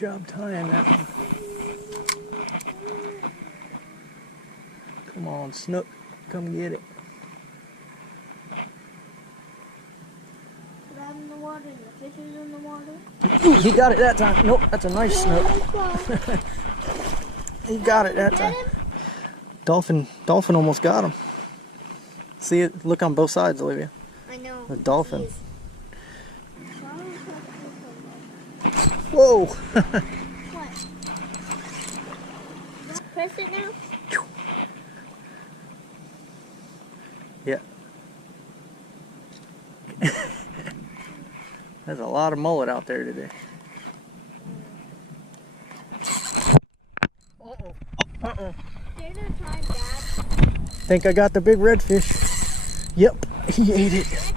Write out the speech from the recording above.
Good job tying that one. Come on, Snook, come get it. Put out in the water and the fish is in the water. Ooh, he got it that time. Nope, that's a nice Snook. He got it that time. Dolphin almost got him. See it? Look on both sides, Olivia. I know. The dolphin. Jeez. Whoa! What? Press it now? Yeah. There's a lot of mullet out there today. Uh-oh. Uh-oh. Dinner time, Dad. Think I got the big redfish. Yep, he ate it.